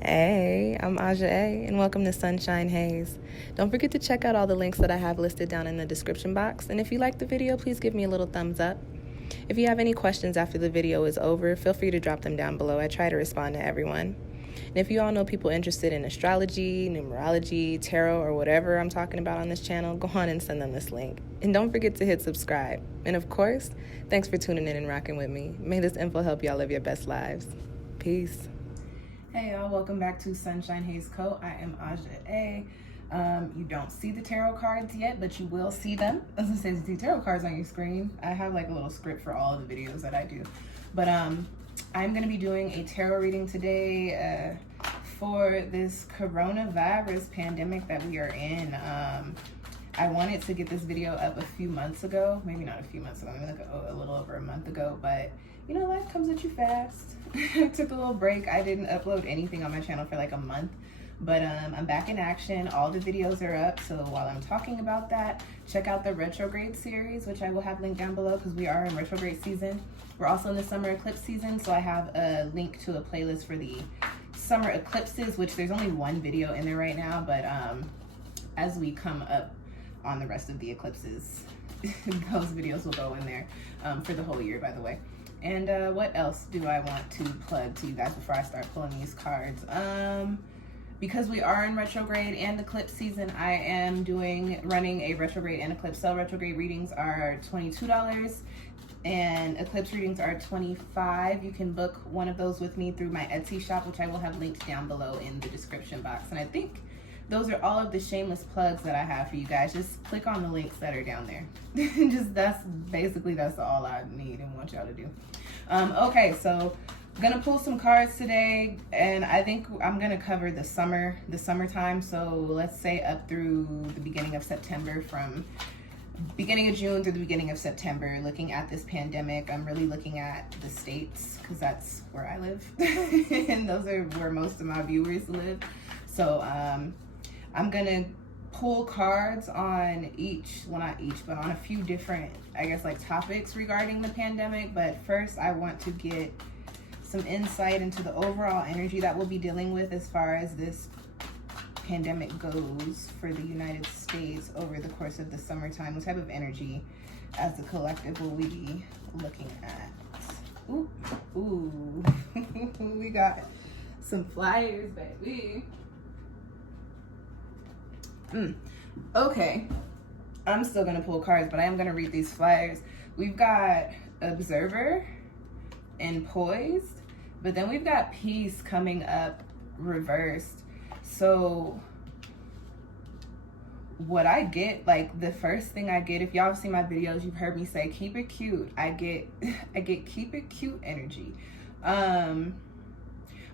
Hey, I'm Aja A, and welcome to Sunshine Haze. Don't forget to check out all the links that I have listed down in the description box, and if you like the video, please give me a little thumbs up. If you have any questions after the video is over, feel free to drop them down below. I try to respond to everyone. And if you all know people interested in astrology, numerology, tarot, or whatever I'm talking about on this channel, go on and send them this link. And don't forget to hit subscribe. And of course, thanks for tuning in and rocking with me. May this info help y'all live your best lives. Peace. Hey y'all, welcome back to SunshinehazeCo. I am Aja A. You don't see the tarot cards yet, but you will see them. As I said, you see tarot cards on your screen. I have like a little script for all of the videos that I do. But I'm going to be doing a tarot reading today for this coronavirus pandemic that we are in. I wanted to get this video up a few months ago. Maybe not a few months ago, maybe like a little over a month ago. But you know, life comes at you fast. I took a little break. I didn't upload anything on my channel for like a month. But I'm back in action. All the videos are up. So while I'm talking about that, check out the retrograde series, which I will have linked down below because we are in retrograde season. We're also in the summer eclipse season. So I have a link to a playlist for the summer eclipses, which there's only one video in there right now. But as we come up on the rest of the eclipses, those videos will go in there for the whole year, by the way. And what else do I want to plug to you guys before I start pulling these cards? Because we are in retrograde and eclipse season, I am running a retrograde and eclipse sale. Retrograde readings are $22 and eclipse readings are $25. You can book one of those with me through my Etsy shop, which I will have linked down below in the description box. And I think those are all of the shameless plugs that I have for you guys. Just click on the links that are down there. That's all I need and want y'all to do. Okay, so I'm gonna pull some cards today, and I think I'm gonna cover the summertime. So let's say up through the beginning of September, from beginning of June through the beginning of September, looking at this pandemic. I'm really looking at the States because that's where I live, and those are where most of my viewers live. So I'm gonna pull cards on on a few different, I guess, like topics regarding the pandemic. But first, I want to get some insight into the overall energy that we'll be dealing with as far as this pandemic goes for the United States over the course of the summertime. What type of energy as a collective will we be looking at? Ooh, we got some flyers, baby. Okay, I'm still gonna pull cards, but I am gonna read these flyers. We've got Observer and Poised, but then we've got Peace coming up reversed. So what I get, like the first thing I get, if y'all have seen my videos, you've heard me say keep it cute. I get keep it cute energy.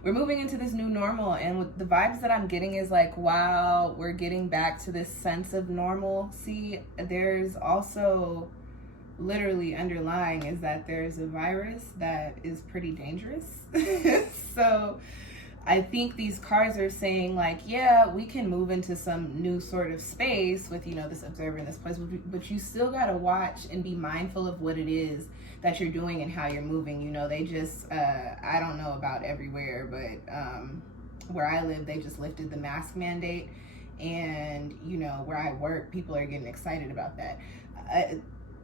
We're moving into this new normal, and with the vibes that I'm getting is like, wow, we're getting back to this sense of normalcy. There's also literally underlying is that there's a virus that is pretty dangerous. So I think these cards are saying like, yeah, we can move into some new sort of space with, you know, this observer in this place, but you still got to watch and be mindful of what it is that you're doing and how you're moving. You know, they just, I don't know about everywhere, but where I live, they just lifted the mask mandate. And, you know, where I work, people are getting excited about that.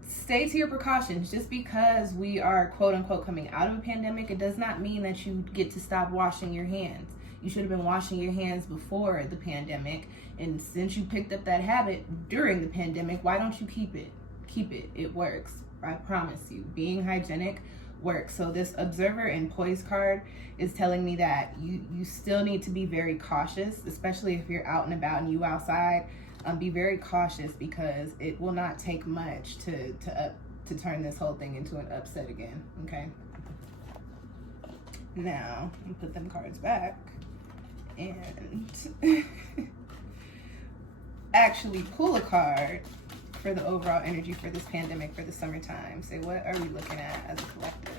Stay to your precautions. Just because we are quote unquote coming out of a pandemic, it does not mean that you get to stop washing your hands. You should have been washing your hands before the pandemic. And since you picked up that habit during the pandemic, why don't you keep it? Keep it. It works. I promise you. Being hygienic works. So this Observer and Poise card is telling me that you still need to be very cautious, especially if you're out and about and you outside. Be very cautious because it will not take much to turn this whole thing into an upset again. Okay. Now I'll put them cards back and actually pull a card for the overall energy for this pandemic for the summertime. Say, what are we looking at as a collective?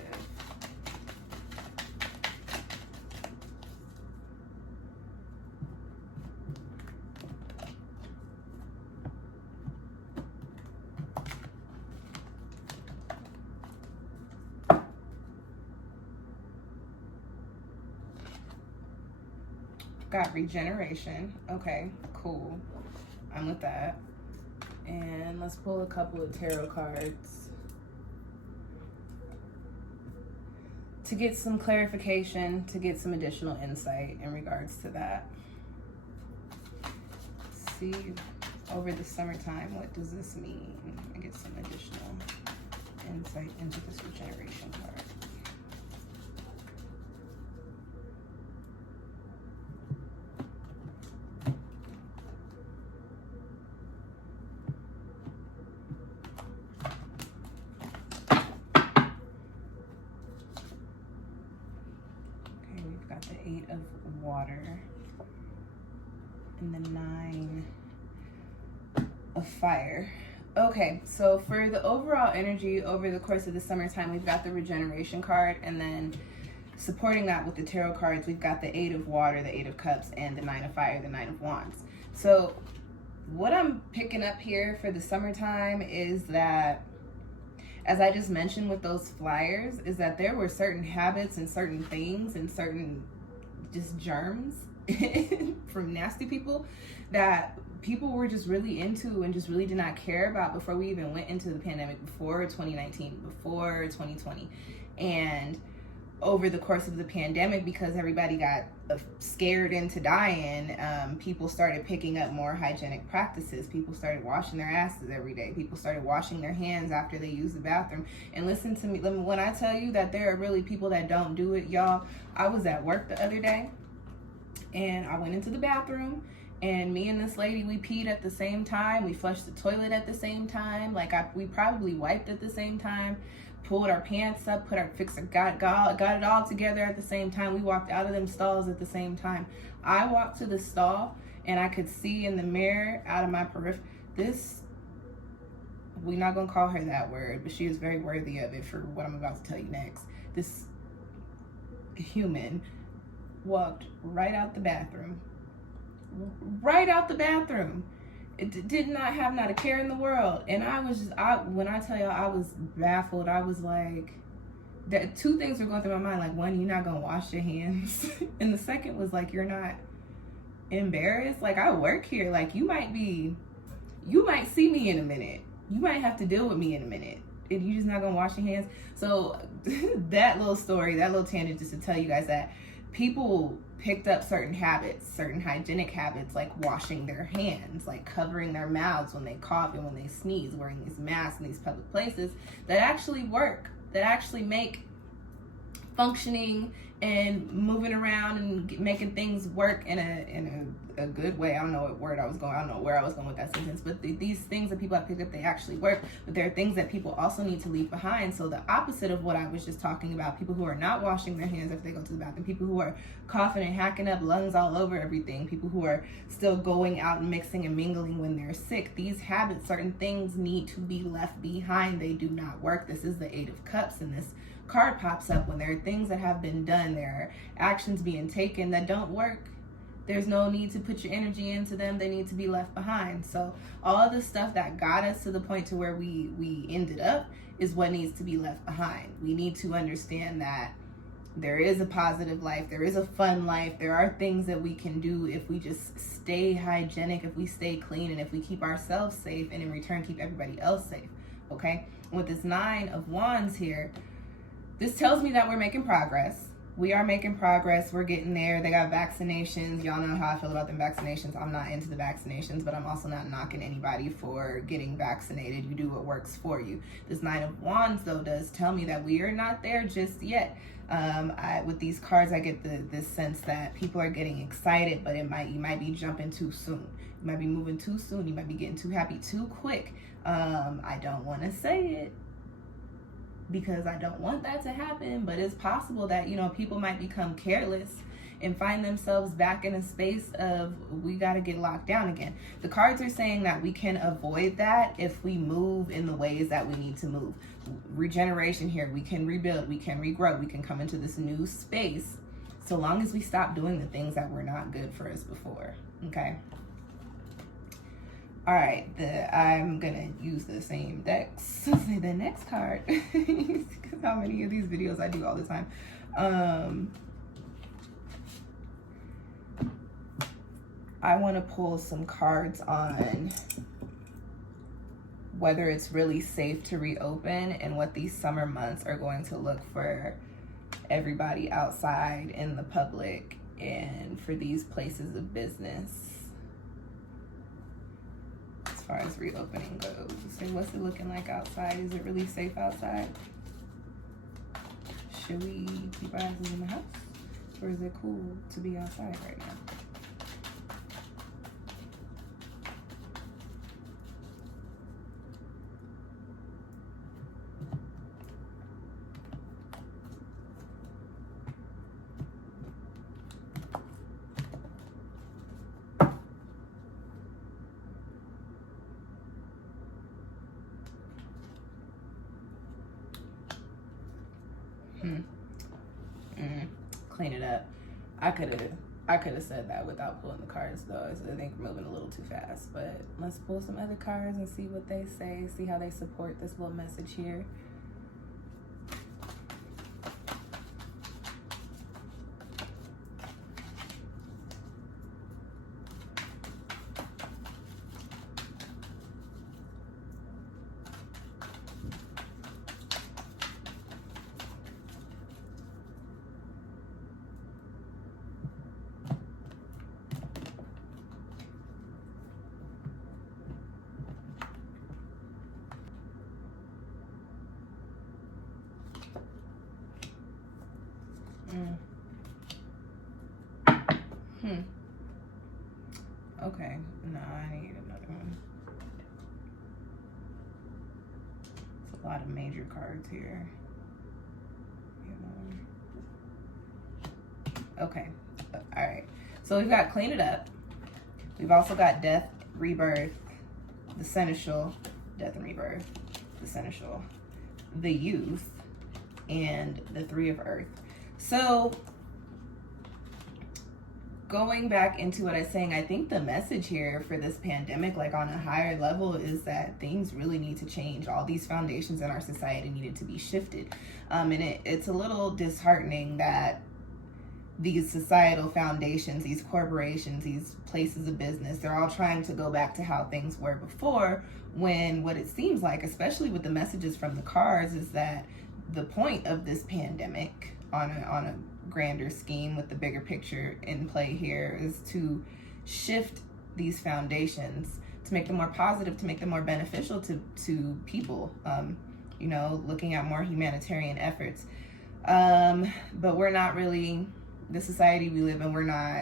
got regeneration. Okay, cool. I'm with that. And let's pull a couple of tarot cards to get some clarification, to get some additional insight in regards to that. Let's see, over the summertime, what does this mean? I get some additional insight into this regeneration card. The 8 of water and the 9 of fire. Okay, so for the overall energy over the course of the summertime, we've got the regeneration card, and then supporting that with the tarot cards, we've got the 8 of water, the 8 of cups, and the 9 of fire, the 9 of wands. So what I'm picking up here for the summertime is that, as I just mentioned with those flyers, is that there were certain habits and certain things and certain just germs from nasty people that people were just really into and just really did not care about before we even went into the pandemic, before 2019, before 2020. And over the course of the pandemic, because everybody got scared into dying, people started picking up more hygienic practices. People started washing their asses every day. People started washing their hands after they use the bathroom. And listen to me, when I tell you that there are really people that don't do it, y'all, I was at work the other day and I went into the bathroom, and me and this lady, we peed at the same time. We flushed the toilet at the same time. Like we probably wiped at the same time, pulled our pants up, got it all together at the same time. We walked out of them stalls at the same time. I walked to the stall and I could see in the mirror out of my periphery, we're not gonna call her that word, but she is very worthy of it for what I'm about to tell you next. This human walked right out the bathroom. It did not have not a care in the world. And when I tell y'all, I was baffled. I was like, two things were going through my mind. Like, one, you're not gonna wash your hands. And the second was like, you're not embarrassed. Like, I work here. Like, you might see me in a minute. You might have to deal with me in a minute. And you just not gonna wash your hands. So that little story, that little tangent, just to tell you guys that people picked up certain habits, certain hygienic habits, like washing their hands, like covering their mouths when they cough and when they sneeze, wearing these masks in these public places, that actually work, that actually make functioning and moving around and making things work in a good way. I don't know what word I was going, I don't know where I was going with that sentence, but these things that people have picked up, they actually work. But there are things that people also need to leave behind. So the opposite of what I was just talking about, people who are not washing their hands after they go to the bathroom, people who are coughing and hacking up lungs all over everything, people who are still going out and mixing and mingling when they're sick, these habits, certain things need to be left behind. They do not work. This is the 8 of Cups, and this card pops up when there are things that have been done, there are actions being taken that don't work. There's no need to put your energy into them. They need to be left behind. So all of the stuff that got us to the point to where we ended up is what needs to be left behind. We need to understand that there is a positive life, there is a fun life, there are things that we can do if we just stay hygienic, if we stay clean, and if we keep ourselves safe, and in return keep everybody else safe. Okay, with this 9 of Wands here, this tells me that we're making progress. We are making progress. We're getting there. They got vaccinations. Y'all know how I feel about them vaccinations. I'm not into the vaccinations, but I'm also not knocking anybody for getting vaccinated. You do what works for you. This 9 of Wands, though, does tell me that we are not there just yet. With these cards, I get this sense that people are getting excited, but you might be jumping too soon. You might be moving too soon. You might be getting too happy too quick. I don't want to say it, because I don't want that to happen, but it's possible that, people might become careless and find themselves back in a space of, we got to get locked down again. The cards are saying that we can avoid that if we move in the ways that we need to move. Regeneration here, we can rebuild, we can regrow, we can come into this new space, so long as we stop doing the things that were not good for us before, okay? All right, I'm gonna use the same decks. Say the next card, because how many of these videos I do all the time. I want to pull some cards on whether it's really safe to reopen and what these summer months are going to look for everybody outside in the public and for these places of business as far as reopening goes. So what's it looking like outside? Is it really safe outside? Should we keep our asses in the house? Or is it cool to be outside right now? Clean it up. I could have said that without pulling the cards though. I think we're moving a little too fast, but let's pull some other cards and see what they say, see how they support this little message here. Okay, no, I need another one. It's a lot of major cards here. Okay, all right. So we've got clean it up. We've also got death, rebirth, the seneschal, death and rebirth, the seneschal, the youth, and the three of earth. So going back into what I was saying, I think the message here for this pandemic, like on a higher level, is that things really need to change. All these foundations in our society needed to be shifted. And it's a little disheartening that these societal foundations, these corporations, these places of business, they're all trying to go back to how things were before, when what it seems like, especially with the messages from the cards, is that the point of this pandemic on a grander scheme with the bigger picture in play here is to shift these foundations, to make them more positive, to make them more beneficial to people, you know, looking at more humanitarian efforts. But we're not really, the society we live in,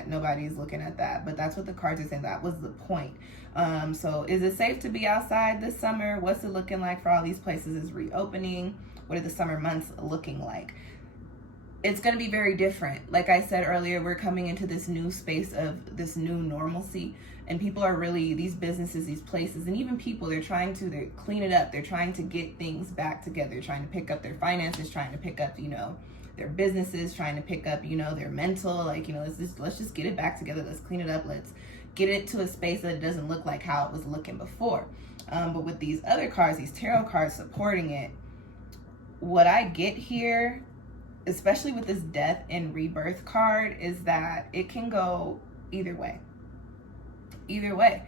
nobody's looking at that. But that's what the cards are saying. That was the point. So is it safe to be outside this summer? What's it looking like for all these places is reopening? What are the summer months looking like? It's going to be very different. Like I said earlier, we're coming into this new space of this new normalcy, and people are really, these businesses, these places, and even people, they're clean it up. They're trying to get things back together. They're trying to pick up their finances, trying to pick up, you know, their businesses, trying to pick up, you know, their mental, like, you know, let's just get it back together. Let's clean it up. Let's get it to a space that it doesn't look like how it was looking before. But with these other cards, these tarot cards supporting it, what I get here, especially with this death and rebirth card, is that it can go either way. Either way.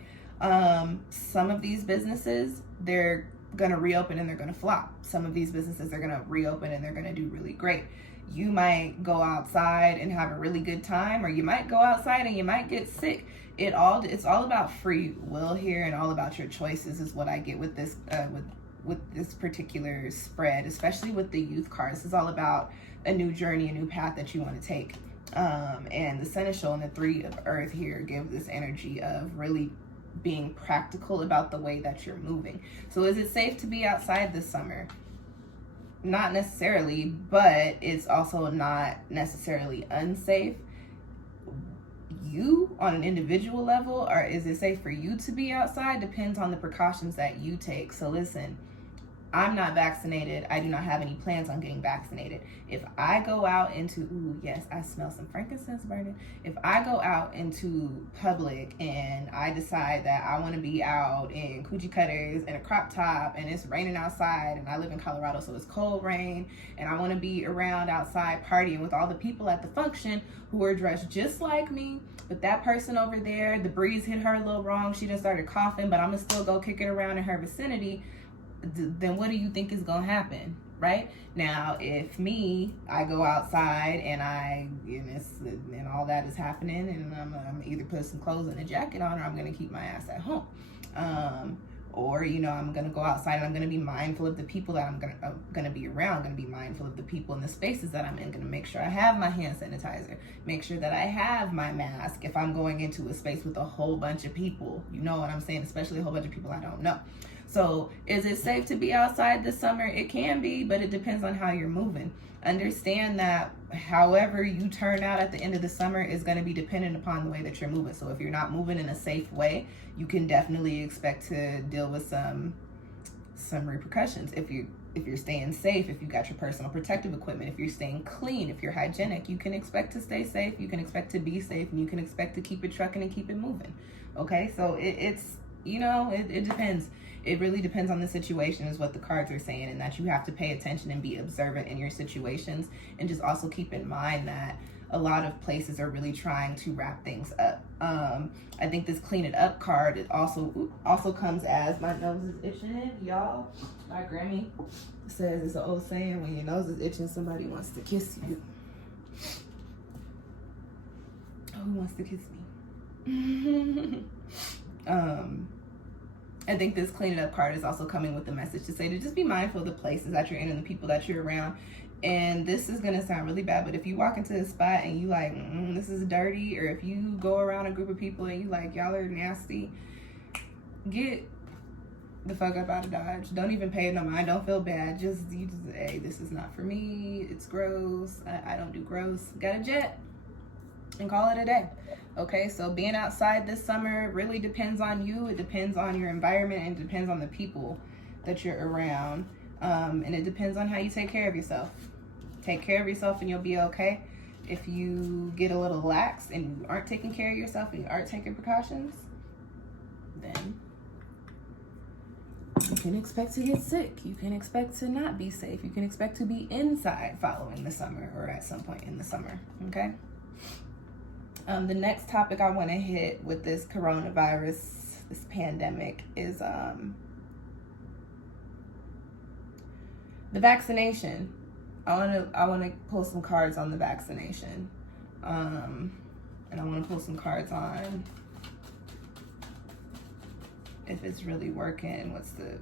Some of these businesses, they're going to reopen and they're going to flop. Some of these businesses, they're going to reopen and they're going to do really great. You might go outside and have a really good time, or you might go outside and you might get sick. It's all about free will here, and all about your choices is what I get with this with this particular spread, especially with the youth cards. This is all about a new journey, a new path that you want to take. And the seneschal and the three of earth here give this energy of really being practical about the way that you're moving. So is it safe to be outside this summer? Not necessarily, but it's also not necessarily unsafe. You, on an individual level, or is it safe for you to be outside? Depends on the precautions that you take. So listen, I'm not vaccinated. I do not have any plans on getting vaccinated. If I go out into, ooh, yes, I smell some frankincense burning. If I go out into public and I decide that I want to be out in coochie cutters and a crop top and it's raining outside, and I live in Colorado, so it's cold rain, and I want to be around outside partying with all the people at the function who are dressed just like me, but that person over there, the breeze hit her a little wrong, she just started coughing, but I'm going to still go kick it around in her vicinity, then what do you think is gonna happen, right? Now, if I go outside and and all that is happening, and I'm either put some clothes and a jacket on, or I'm gonna keep my ass at home, or I'm gonna go outside and I'm gonna be mindful of the people that I'm gonna be around. I'm gonna be mindful of the people in the spaces that I'm in. Gonna make sure I have my hand sanitizer. Make sure that I have my mask if I'm going into a space with a whole bunch of people. You know what I'm saying? Especially a whole bunch of people I don't know. So is it safe to be outside this summer? It can be, but it depends on how you're moving. Understand that however you turn out at the end of the summer is going to be dependent upon the way that you're moving. So if you're not moving in a safe way, you can definitely expect to deal with some repercussions. If you're staying safe, if you got your personal protective equipment, if you're staying clean, if you're hygienic, you can expect to stay safe, you can expect to be safe, and you can expect to keep it trucking and keep it moving. Okay, so it depends. It really depends on the situation, is what the cards are saying, and that you have to pay attention and be observant in your situations, and just also keep in mind that a lot of places are really trying to wrap things up. I think this clean it up card, it also comes as my nose is itching, y'all. My Grammy says it's an old saying, when your nose is itching, somebody wants to kiss you. Oh, who wants to kiss me? I think this clean it up card is also coming with the message to say to just be mindful of the places that you're in and the people that you're around. And this is going to sound really bad, but if you walk into a spot and you like, this is dirty, or if you go around a group of people and you like, y'all are nasty, get the fuck up out of Dodge. Don't even pay it no mind. Don't feel bad. Hey, this is not for me. It's gross. I don't do gross. Got a jet and call it a day. Okay, so being outside this summer really depends on you. It depends on your environment, and it depends on the people that you're around. And it depends on how you take care of yourself. Take care of yourself and you'll be okay. If you get a little lax and you aren't taking care of yourself and you aren't taking precautions, then you can expect to get sick. You can expect to not be safe. You can expect to be inside following the summer, or at some point in the summer, okay? The next topic I want to hit with this coronavirus, this pandemic, is the vaccination. I want to pull some cards on the vaccination, and I want to pull some cards on if it's really working. What's the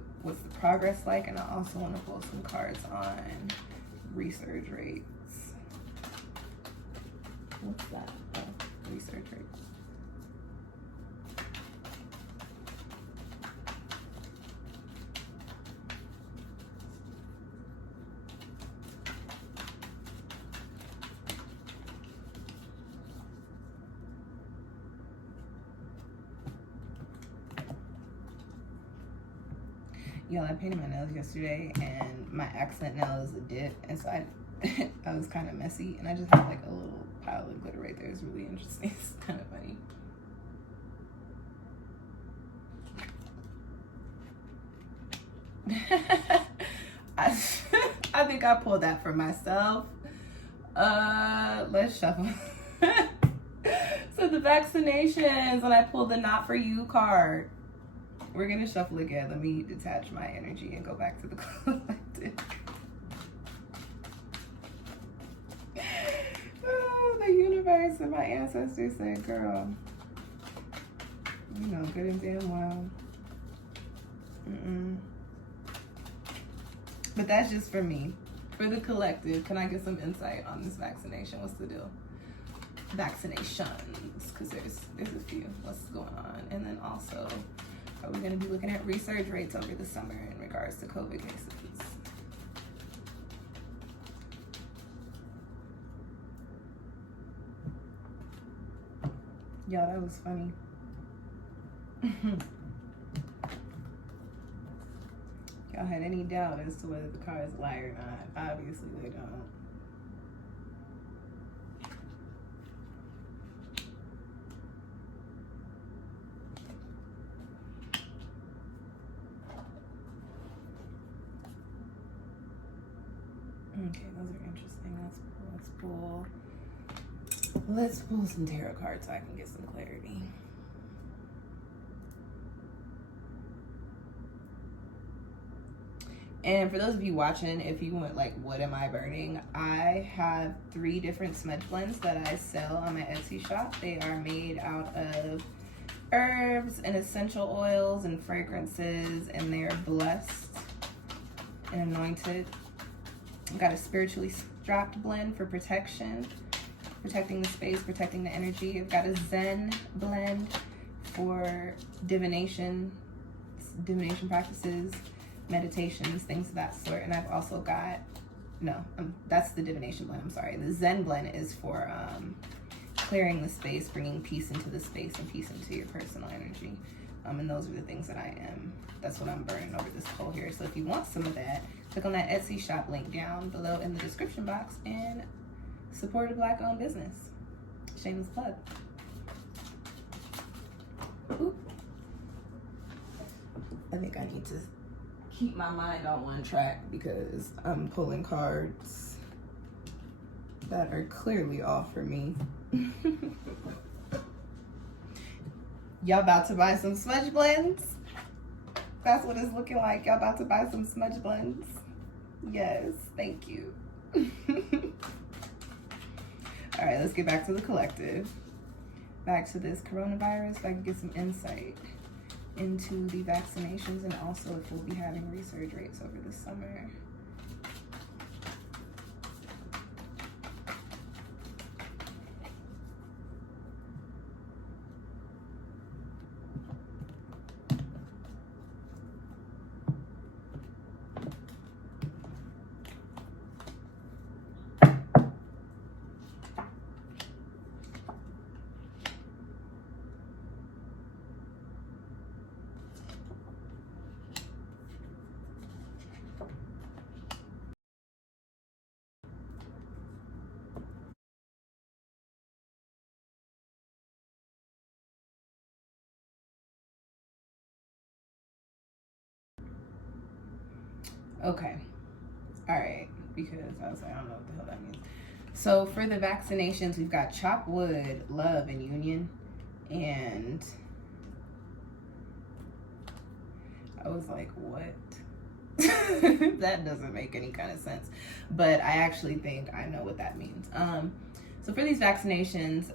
progress like? And I also want to pull some cards on research rates. What's that? Oh, research rates. Y'all, I painted my nails yesterday, and my accent nail is a dip, and so I was kind of messy, and I just had like a little pile of glitter right there. It's really interesting. It's kind of funny. I think I pulled that for myself. Let's shuffle. So the vaccinations, and I pulled the not for you card. We're gonna shuffle again. Let me detach my energy and go back to the collective. Oh, the universe and my ancestors said, girl, you know good and damn well. But that's just for me. For the collective, can I get some insight on this vaccination? What's the deal? Vaccinations, because there's a few. What's going on? And then also, are we going to be looking at resurge rates over the summer in regards to COVID cases? Y'all, that was funny. Y'all, y'all had any doubt as to whether the cards lie or not. Obviously they don't. Okay, those are interesting. Let's pull some tarot cards so I can get some clarity. And for those of you watching, if you want like, what am I burning? I have 3 different smudge blends that I sell on my Etsy shop. They are made out of herbs and essential oils and fragrances, and they are blessed and anointed. I've got a spiritually strapped blend for protection, protecting the space, protecting the energy. I've got a Zen blend for divination practices, meditations, things of that sort. And I've also got, that's the divination blend, I'm sorry. The Zen blend is for clearing the space, bringing peace into the space and peace into your personal energy. And those are the things that that's what I'm burning over this hole here. So if you want some of that, click on that Etsy shop link down below in the description box and support a Black owned business. Shameless plug. Oop. I think I need to keep my mind on one track because I'm pulling cards that are clearly off for me. Y'all about to buy some smudge blends? That's what it's looking like. Y'all about to buy some smudge blends? Yes, thank you. All right, let's get back to the collective. Back to this coronavirus, so I can get some insight into the vaccinations and also if we'll be having resurge rates over the summer. Okay, all right, because I was like, I don't know what the hell that means. So for the vaccinations, we've got chop wood, love, and union. And I was like, what? That doesn't make any kind of sense. But I actually think I know what that means. So for these vaccinations,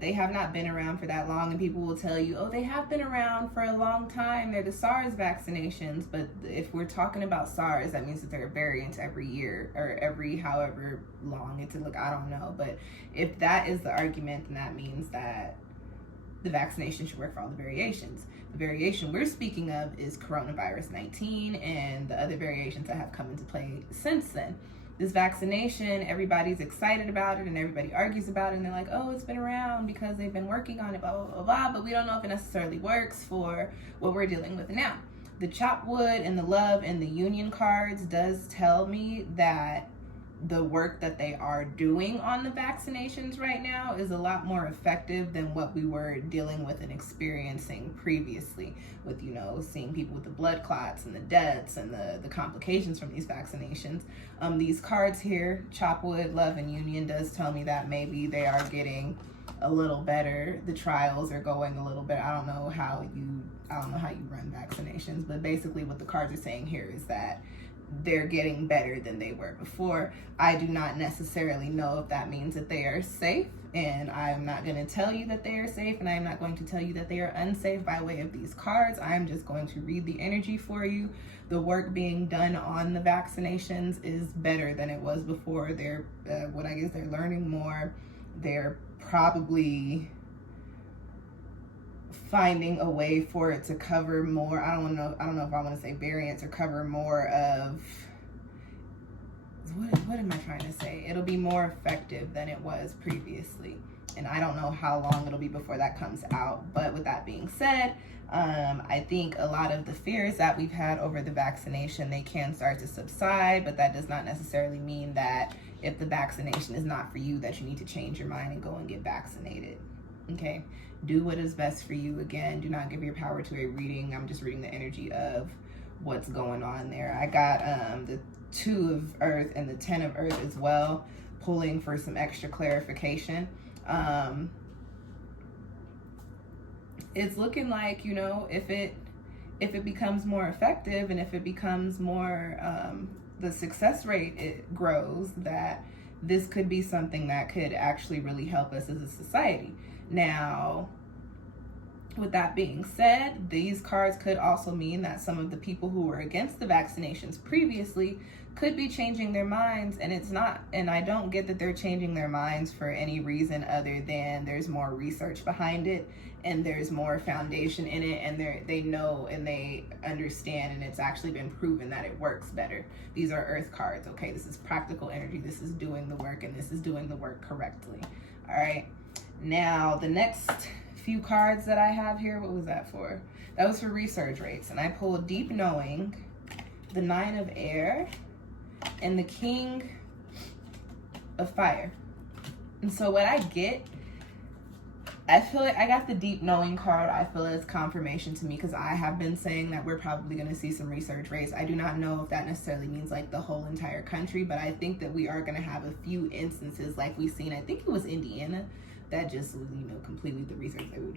they have not been around for that long, and people will tell you, oh, they have been around for a long time. They're the SARS vaccinations, but if we're talking about SARS, that means that there are variants every year or every however long it's look. I don't know, but if that is the argument, then that means that the vaccination should work for all the variations. The variation we're speaking of is coronavirus 19 and the other variations that have come into play since then. This vaccination, everybody's excited about it and everybody argues about it, and they're like, oh, it's been around because they've been working on it, blah, blah, blah, blah, but we don't know if it necessarily works for what we're dealing with now. The chop wood and the love and the union cards does tell me that the work that they are doing on the vaccinations right now is a lot more effective than what we were dealing with and experiencing previously with, seeing people with the blood clots and the deaths and the complications from these vaccinations. These cards here, chop wood, love, and union, does tell me that maybe they are getting a little better. The trials are going a little bit. I don't know how you run vaccinations, but basically what the cards are saying here is that they're getting better than they were before. I do not necessarily know if that means that they are safe, and I'm not going to tell you that they are safe, and I'm not going to tell you that they are unsafe by way of these cards. I'm just going to read the energy for you. The work being done on the vaccinations is better than it was before. They're they're learning more. They're probably finding a way for it to cover more. I don't know if I want to say variants, or cover more of what am I trying to say? It'll be more effective than it was previously. and I don't know how long it'll be before that comes out. But with that being said, I think a lot of the fears that we've had over the vaccination, they can start to subside, but that does not necessarily mean that if the vaccination is not for you, that you need to change your mind and go and get vaccinated. Okay, do what is best for you. Again, do not give your power to a reading. I'm just reading the energy of what's going on there. I got the 2 of Earth and the 10 of Earth as well, pulling for some extra clarification. It's looking like, you know, if it becomes more effective and if it becomes more, the success rate it grows, that this could be something that could actually really help us as a society. Now, with that being said, these cards could also mean that some of the people who were against the vaccinations previously could be changing their minds, and it's not, and I don't get that they're changing their minds for any reason other than there's more research behind it and there's more foundation in it, and they know and they understand, and it's actually been proven that it works better. These are Earth cards, okay? This is practical energy. This is doing the work, and this is doing the work correctly. All right. Now, the next few cards that I have here, what was that for? That was for research rates, and I pulled Deep Knowing, the 9 of Air, and the King of Fire. And so what I get, I feel like I got the Deep Knowing card. I feel it's confirmation to me because I have been saying that we're probably going to see some research rates. I do not know if that necessarily means like the whole entire country, but I think that we are going to have a few instances like we've seen. I think it was Indiana that just was, you know, completely the research they would,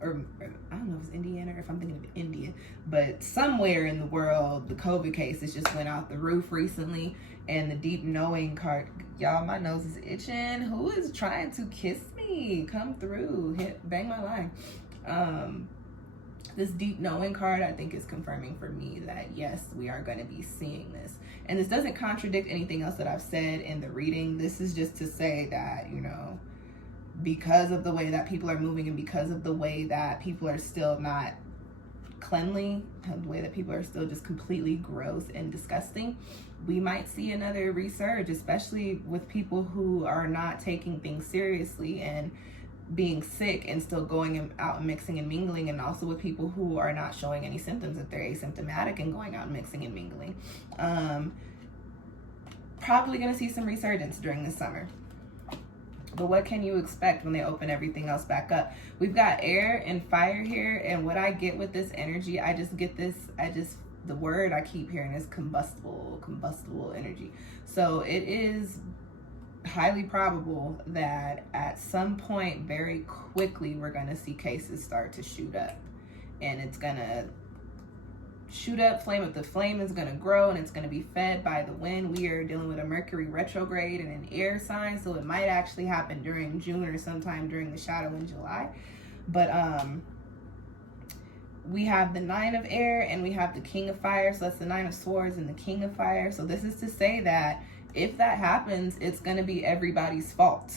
or I don't know if it's Indiana or if I'm thinking of India, but somewhere in the world, the COVID cases just went out the roof recently. And the Deep Knowing card, y'all, my nose is itching. Who is trying to kiss me? Come through, bang my line. This Deep Knowing card, I think, is confirming for me that yes, we are going to be seeing this. And this doesn't contradict anything else that I've said in the reading. This is just to say that, you know, because of the way that people are moving and because of the way that people are still not cleanly, the way that people are still just completely gross and disgusting, we might see another resurge, especially with people who are not taking things seriously and being sick and still going out and mixing and mingling, and also with people who are not showing any symptoms if they're asymptomatic and going out and mixing and mingling. Probably going to see some resurgence during the summer. But what can you expect when they open everything else back up? We've got air and fire here, and what I get with this energy, the word I keep hearing is combustible energy. So it is highly probable that at some point very quickly we're going to see cases start to shoot up, and it's going to shoot up, flame up. The flame is going to grow and it's going to be fed by the wind. We are dealing with a Mercury retrograde and an air sign, so it might actually happen during June or sometime during the shadow in July. But we have the 9 of Air and we have the King of Fire, so that's the 9 of Swords and the King of Fire. So this is to say that if that happens, it's going to be everybody's fault.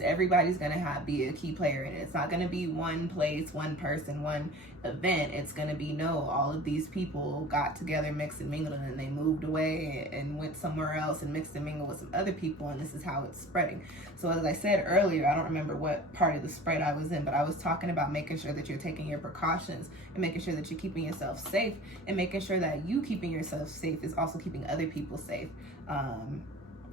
Everybody's going to be a key player in it. It's not going to be one place, one person, one event. It's going to be, no, all of these people got together, mixed and mingled, and then they moved away and went somewhere else and mixed and mingled with some other people, and this is how it's spreading. So as I said earlier, I don't remember what part of the spread I was in, but I was talking about making sure that you're taking your precautions and making sure that you're keeping yourself safe, and making sure that you keeping yourself safe is also keeping other people safe.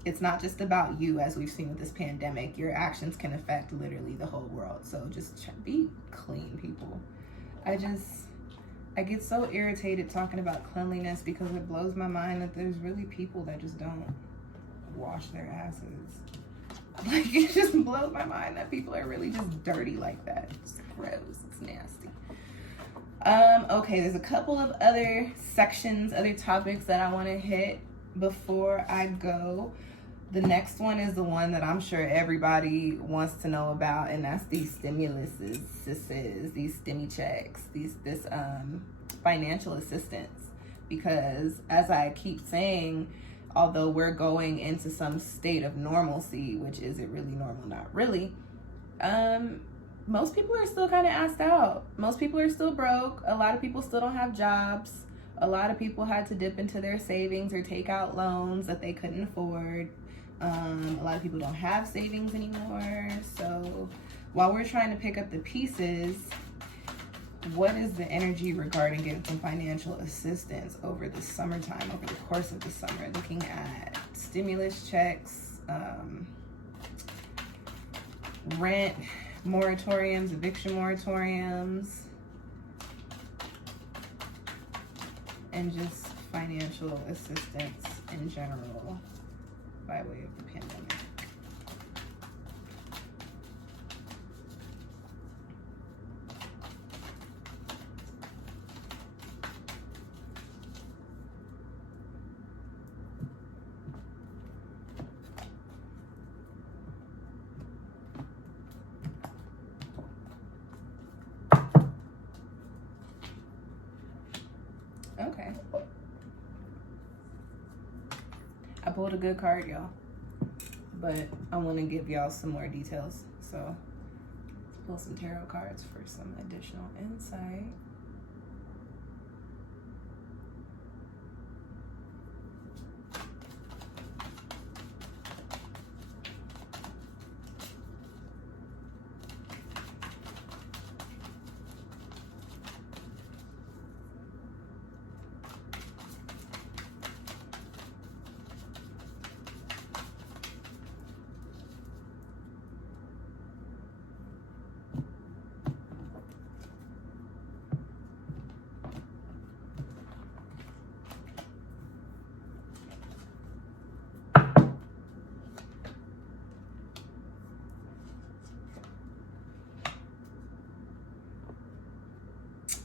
It's not just about you, as we've seen with this pandemic. Your actions can affect literally the whole world. So just be clean, people. I get so irritated talking about cleanliness because it blows my mind that there's really people that just don't wash their asses. Like, it just blows my mind that people are really just dirty like that. It's gross. It's nasty. Okay, there's a couple of other sections, other topics that I want to hit before I go. The next one is the one that I'm sure everybody wants to know about, and that's these stimuluses, these stimmy checks, this financial assistance. Because as I keep saying, although we're going into some state of normalcy, which is it really normal? Not really. Most people are still kind of asked out. Most people are still broke. A lot of people still don't have jobs. A lot of people had to dip into their savings or take out loans that they couldn't afford. A lot of people don't have savings anymore. So while we're trying to pick up the pieces, what is the energy regarding getting some financial assistance over the summertime, over the course of the summer? Looking at stimulus checks, rent moratoriums, eviction moratoriums, and just financial assistance in general by way of the pandemic. Okay. I pulled a good card, y'all, but I want to give y'all some more details. So let's pull some tarot cards for some additional insight.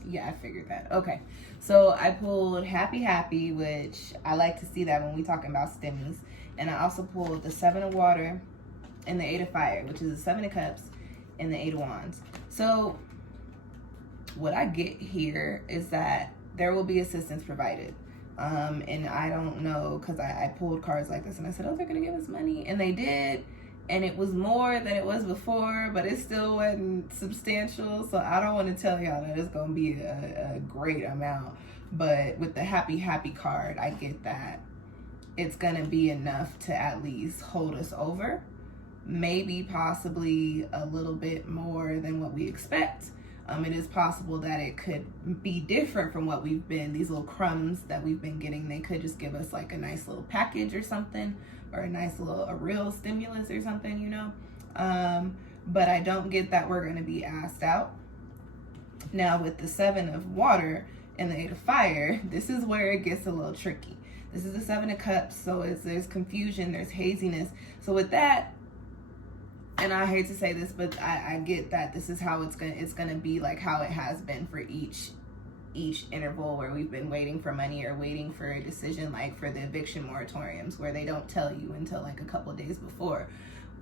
Yeah, I figured that. Okay, so I pulled happy, which I like to see that when we talking about stimmies. And I also pulled the 7 of water and the 8 of fire, which is the 7 of cups and the 8 of wands. So what I get here is that there will be assistance provided. And I don't know, because I pulled cards like this and I said, oh, they're going to give us money. And they did. And it was more than it was before, but it still wasn't substantial. So I don't want to tell y'all that it's going to be a great amount. But with the happy card, I get that it's going to be enough to at least hold us over. Maybe possibly a little bit more than what we expect. It is possible that it could be different from what we've been, these little crumbs that we've been getting. They could just give us like a nice little package or something, or a real stimulus or something, you know. But I don't get that we're going to be asked out. Now with the 7 of water and the 8 of fire, this is where it gets a little tricky. This is the 7 of cups, so there's confusion, there's haziness. So with that, and I hate to say this, but I get that this is how it's gonna be, like how it has been for each interval where we've been waiting for money or waiting for a decision, like for the eviction moratoriums, where they don't tell you until like a couple of days before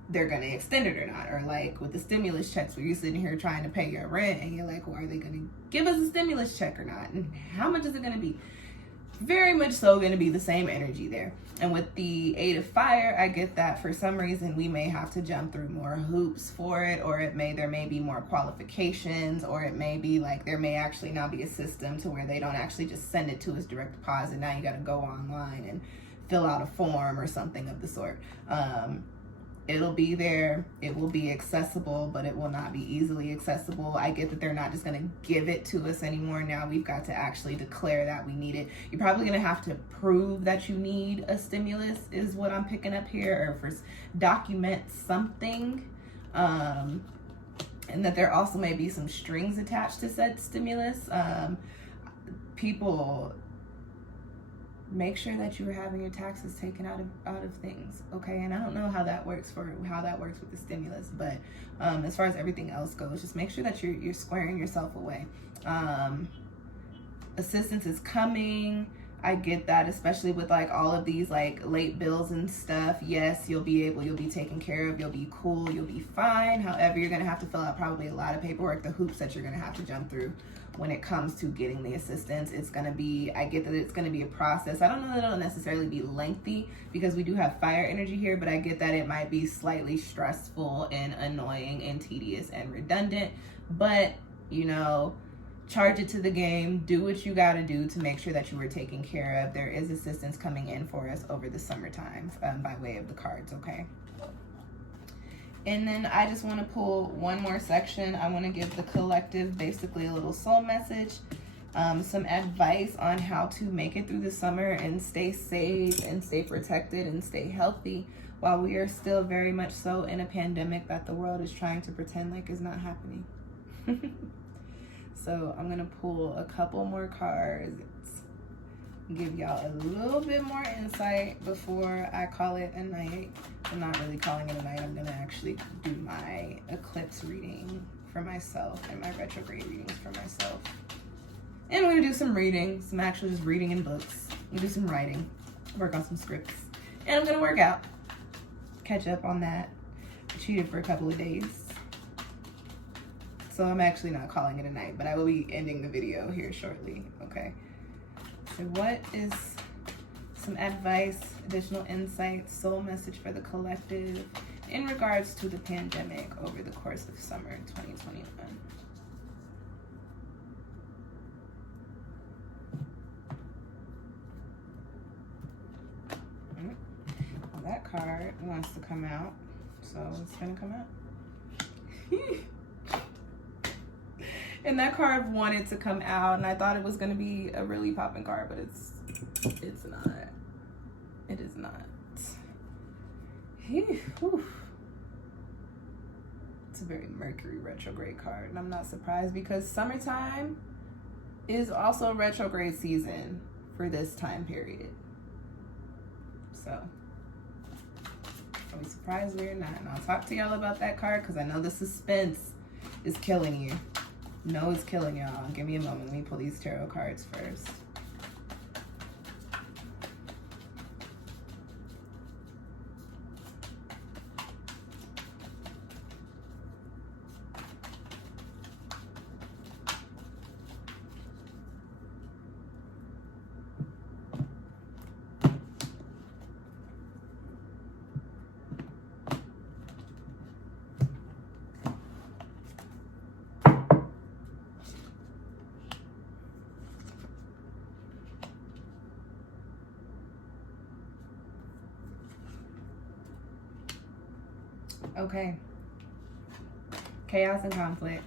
they're gonna extend it or not. Or like with the stimulus checks, where you're sitting here trying to pay your rent and you're like, well, are they gonna give us a stimulus check or not? And how much is it gonna be? Very much so going to be the same energy there. And with the 8 of fire, I get that for some reason we may have to jump through more hoops for it, or there may be more qualifications, or it may be like there may actually now be a system to where they don't actually just send it to us direct deposit. Now you got to go online and fill out a form or something of the sort. It'll be there, it will be accessible, but it will not be easily accessible. I get that they're not just gonna give it to us anymore. Now we've got to actually declare that we need it. You're probably gonna have to prove that you need a stimulus, is what I'm picking up here, or first document something. And that there also may be some strings attached to said stimulus. People, make sure that you are having your taxes taken out of things, okay? And I don't know how that works with the stimulus, but as far as everything else goes, just make sure that you're squaring yourself away. Assistance is coming. I get that, especially with like all of these like late bills and stuff. Yes, you'll be taken care of, you'll be cool, you'll be fine. However, you're gonna have to fill out probably a lot of paperwork, the hoops that you're gonna have to jump through when it comes to getting the assistance. I get that it's gonna be a process. I don't know that it'll necessarily be lengthy, because we do have fire energy here, but I get that it might be slightly stressful and annoying and tedious and redundant. But, you know, charge it to the game, do what you got to do to make sure that you are taken care of. There is assistance coming in for us over the summertime by way of the cards, okay? And then I just want to pull one more section. I want to give the collective basically a little soul message, some advice on how to make it through the summer and stay safe and stay protected and stay healthy while we are still very much so in a pandemic that the world is trying to pretend like is not happening. So I'm gonna pull a couple more cards, give y'all a little bit more insight before I call it a night. I'm not really calling it a night. I'm gonna actually do my eclipse reading for myself and my retrograde readings for myself. And we're gonna do some reading, some actual just reading in books. We'll do some writing, work on some scripts. And I'm gonna work out, catch up on that. I cheated for a couple of days. So I'm actually not calling it a night, but I will be ending the video here shortly, okay? So what is some advice, additional insight, soul message for the collective in regards to the pandemic over the course of summer 2021? Well, that card wants to come out, so it's gonna come out. And that card wanted to come out, and I thought it was going to be a really popping card, but it's not. It is not. It's a very Mercury retrograde card, and I'm not surprised because summertime is also retrograde season for this time period. So, are we surprised we're not? And I'll talk to y'all about that card because I know the suspense is killing you. No, it's killing y'all. Give me a moment. Let me pull these tarot cards first. Okay. Chaos and conflict.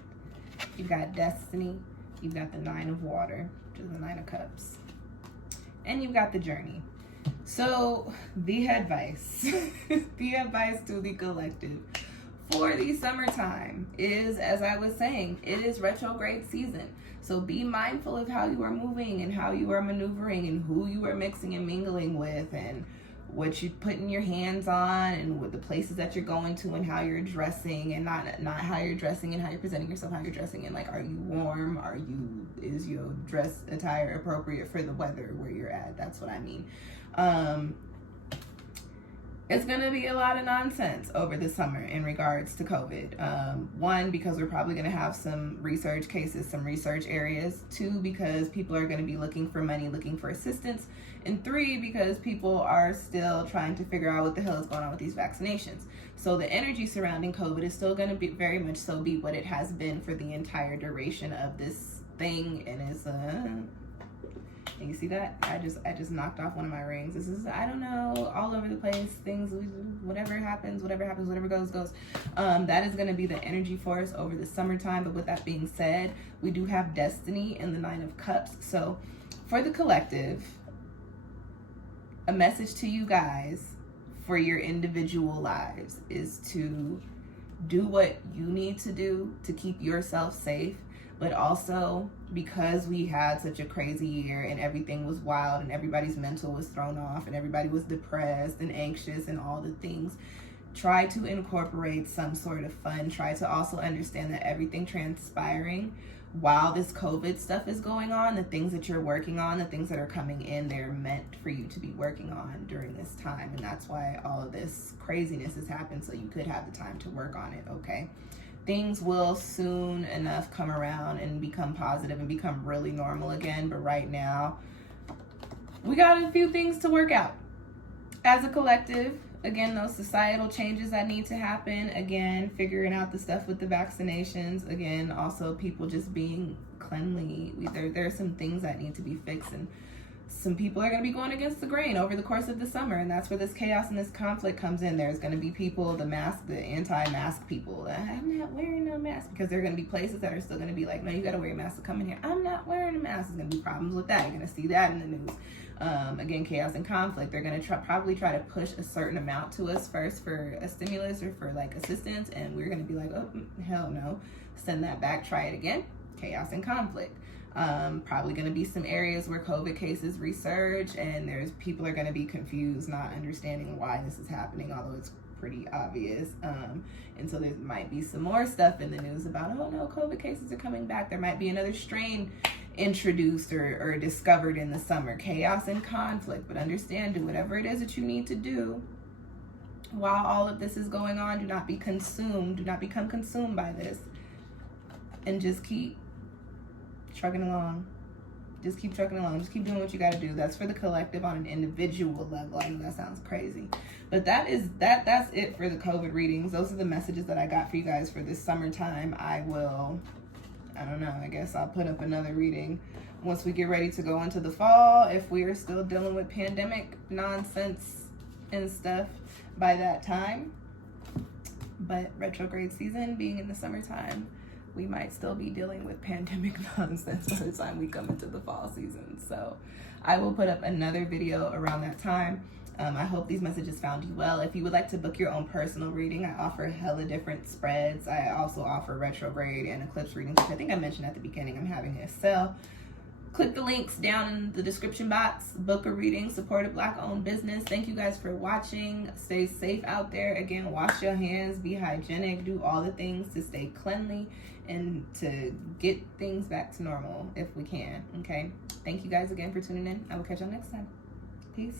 You've got destiny. You've got the 9 of water, which is the 9 of cups. And you've got the journey. So the advice, the advice to the collective for the summertime is, as I was saying, it is retrograde season. So be mindful of how you are moving and how you are maneuvering and who you are mixing and mingling with and what you're putting your hands on and with the places that you're going to and how you're dressing and not how you're dressing and how you're presenting yourself, how you're dressing and like, are you warm? Is your dress attire appropriate for the weather where you're at? That's what I mean. It's going to be a lot of nonsense over the summer in regards to COVID. One, because we're probably going to have some research cases, some research areas. 2, because people are going to be looking for money, looking for assistance. And 3, because people are still trying to figure out what the hell is going on with these vaccinations. So the energy surrounding COVID is still going to be very much so be what it has been for the entire duration of this thing. And it's and you see that? I just knocked off one of my rings. This is, I don't know, all over the place. Things, whatever happens, whatever goes. That is going to be the energy for us over the summertime. But with that being said, we do have destiny in the 9 of cups. So for the collective, a message to you guys for your individual lives is to do what you need to do to keep yourself safe. But also, because we had such a crazy year and everything was wild and everybody's mental was thrown off and everybody was depressed and anxious and all the things, try to incorporate some sort of fun. Try to also understand that everything transpiring while this COVID stuff is going on, the things that you're working on, the things that are coming in, they're meant for you to be working on during this time. And that's why all of this craziness has happened, so you could have the time to work on it, okay? Things will soon enough come around and become positive and become really normal again. But right now, we got a few things to work out. As a collective, again, those societal changes that need to happen. Again, figuring out the stuff with the vaccinations. Again, also people just being cleanly. There are some things that need to be fixed, and some people are going to be going against the grain over the course of the summer, and that's where this chaos and this conflict comes in. There's going to be people, the anti-mask people, that I'm not wearing no mask, because there are going to be places that are still going to be like, no, you got to wear a mask to come in here. I'm not wearing a mask. There's going to be problems with that. You're going to see that in the news. Again, chaos and conflict. They're going to probably try to push a certain amount to us first for a stimulus or for like assistance, and we're going to be like, oh, hell no, send that back, try it again. Chaos and conflict. Probably going to be some areas where COVID cases resurge, and people are going to be confused, not understanding why this is happening, although it's pretty obvious. And so there might be some more stuff in the news about, oh no, COVID cases are coming back. There might be another strain introduced or discovered in the summer. Chaos and conflict. But understand, do whatever it is that you need to do while all of this is going on. Do not be consumed. Do not become consumed by this. And just keep trucking along. Just keep trucking along. Just keep doing what you got to do. That's for the collective on an individual level. I know that sounds crazy, but that's it for the COVID readings. Those are the messages that I got for you guys for this summertime. I don't know, I guess I'll put up another reading once we get ready to go into the fall, if we are still dealing with pandemic nonsense and stuff by that time. But retrograde season being in the summertime, we might still be dealing with pandemic nonsense by the time we come into the fall season. So I will put up another video around that time. I hope these messages found you well. If you would like to book your own personal reading, I offer hella different spreads. I also offer retrograde and eclipse readings, which I think I mentioned at the beginning. I'm having a sale. Click the links down in the description box. Book a reading. Support a Black-owned business. Thank you guys for watching. Stay safe out there. Again, wash your hands. Be hygienic. Do all the things to stay cleanly and to get things back to normal if we can. Okay? Thank you guys again for tuning in. I will catch y'all next time. Peace.